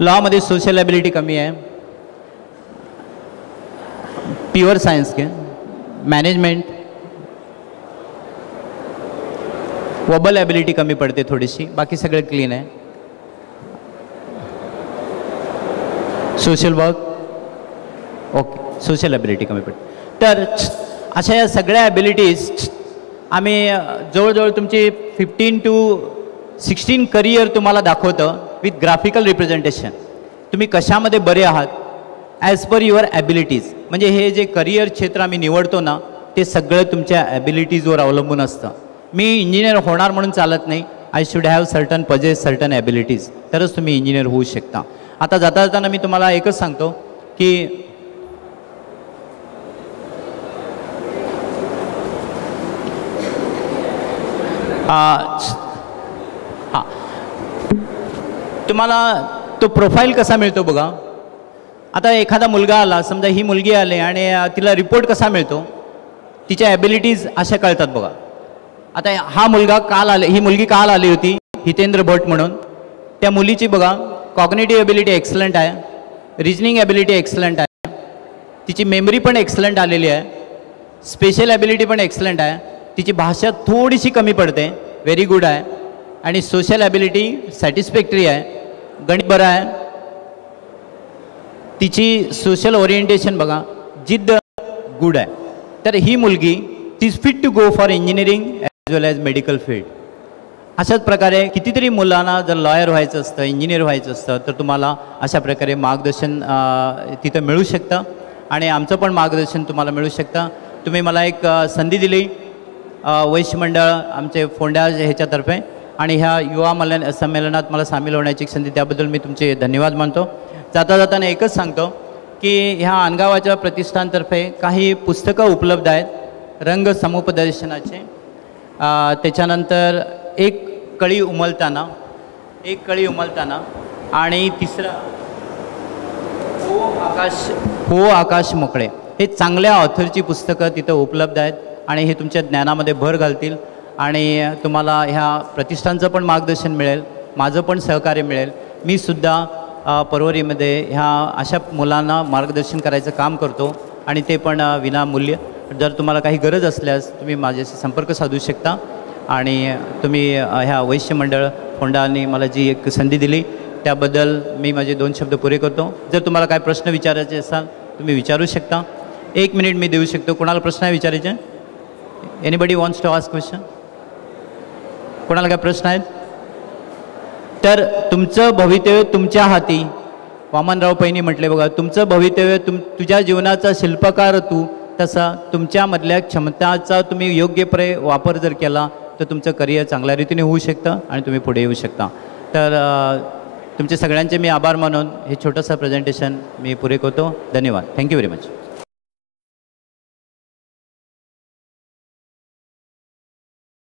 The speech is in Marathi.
लॉमध्ये सोशल ॲबिलिटी कमी आहे. प्युअर सायन्स के मॅनेजमेंट वबल ॲबिलिटी कमी पडते थोडीशी, बाकी सगळं क्लीन आहे. Social work okay, social ability कमी पडते. तर अशा या सगळ्या ॲबिलिटीज आम्ही जवळजवळ तुमची 15 to 16 करिअर तुम्हाला दाखवतं विथ ग्राफिकल रिप्रेझेंटेशन. तुम्ही कशामध्ये बरे आहात ॲज पर युअर ॲबिलिटीज. म्हणजे हे जे करिअर क्षेत्र आम्ही निवडतो ना, ते सगळं तुमच्या ॲबिलिटीजवर अवलंबून असतं. मी इंजिनियर होणार म्हणून चालत नाही. I should have certain possess certain abilities, तरच तुम्ही इंजिनियर होऊ शकता. आता जाता जाताना मी तुम्हाला एकच सांगतो की हां, तुम्हाला तो प्रोफाईल कसा मिळतो बघा. आता एखादा मुलगा आला, समजा ही मुलगी आली आणि तिला रिपोर्ट कसा मिळतो, तिच्या ॲबिलिटीज अशा कळतात बघा. आता हा मुलगा काल आले, ही मुलगी काल आली होती हितेंद्र भट म्हणून. त्या मुलीची बघा कॉग्निटिव्ह ॲबिलिटी एक्सलंट आहे, रिजनिंग ॲबिलिटी एक्सलंट आहे, तिची मेमरी पण एक्सलंट आलेली आहे, स्पेशल ॲबिलिटी पण एक्सलंट आहे, तिची भाषा थोडीशी कमी पडते, व्हेरी गुड आहे, आणि सोशल ॲबिलिटी सॅटिस्फॅक्टरी आहे, गणित बरं आहे, तिची सोशल ओरिएंटेशन बघा, जिद्द गुड आहे. तर ही मुलगी ती is fit to go for engineering as well as medical field. अशाच प्रकारे कितीतरी मुलांना जर लॉयर व्हायचं असतं, इंजिनियर व्हायचं असतं, तर तुम्हाला अशा प्रकारे मार्गदर्शन तिथं मिळू शकतं आणि आमचं पण मार्गदर्शन तुम्हाला मिळू शकतं. तुम्ही मला एक संधी दिली वैश्य मंडळ आमचे फोंडा ह्याच्यातर्फे, आणि ह्या युवा संमेलनात मला सामील होण्याची एक संधी, त्याबद्दल मी तुमचे धन्यवाद मानतो. जाता जाताना एकच सांगतो की ह्या अनगावाच्या प्रतिष्ठानतर्फे काही पुस्तकं उपलब्ध आहेत रंग समुपदेशनाचे. त्याच्यानंतर एक कळी उमलताना आणि तिसरा हो आकाश मोकळे. हे चांगल्या ऑथरची पुस्तकं तिथं उपलब्ध आहेत आणि हे तुमच्या ज्ञानामध्ये भर घालतील आणि तुम्हाला ह्या प्रतिष्ठानचं पण मार्गदर्शन मिळेल, माझं पण सहकार्य मिळेल. मी सुद्धा परवरीमध्ये ह्या अशा मुलांना मार्गदर्शन करायचं काम करतो आणि ते पण विनामूल्य. जर तुम्हाला काही गरज असल्यास तुम्ही माझ्याशी संपर्क साधू शकता आणि तुम्ही ह्या वैश्य मंडळ फोंडाने मला जी एक संधी दिली त्याबद्दल मी माझे 2 शब्द पुरे करतो. जर तुम्हाला काय प्रश्न विचारायचे असाल तुम्ही विचारू शकता. 1 मिनिट मी देऊ शकतो. कोणाला प्रश्न आहे विचारायचे? Anybody wants to ask question? कोणाला काय प्रश्न आहेत? तर तुमचं भवितव्य तुमच्या हाती. वामनराव पैनी म्हटले बघा, तुमचं भवितव्य तुझ्या जीवनाचा शिल्पकार तू. तसा तुमच्यामधल्या क्षमताचा तुम्ही योग्यपणे वापर जर केला तर तुमचं करिअर चांगल्या रीतीने होऊ शकतं आणि तुम्ही पुढे येऊ शकता. तर तुमचे सगळ्यांचे मी आभार मानून हे छोटंसं प्रेझेंटेशन मी पुरे करतो. धन्यवाद. Thank you very much.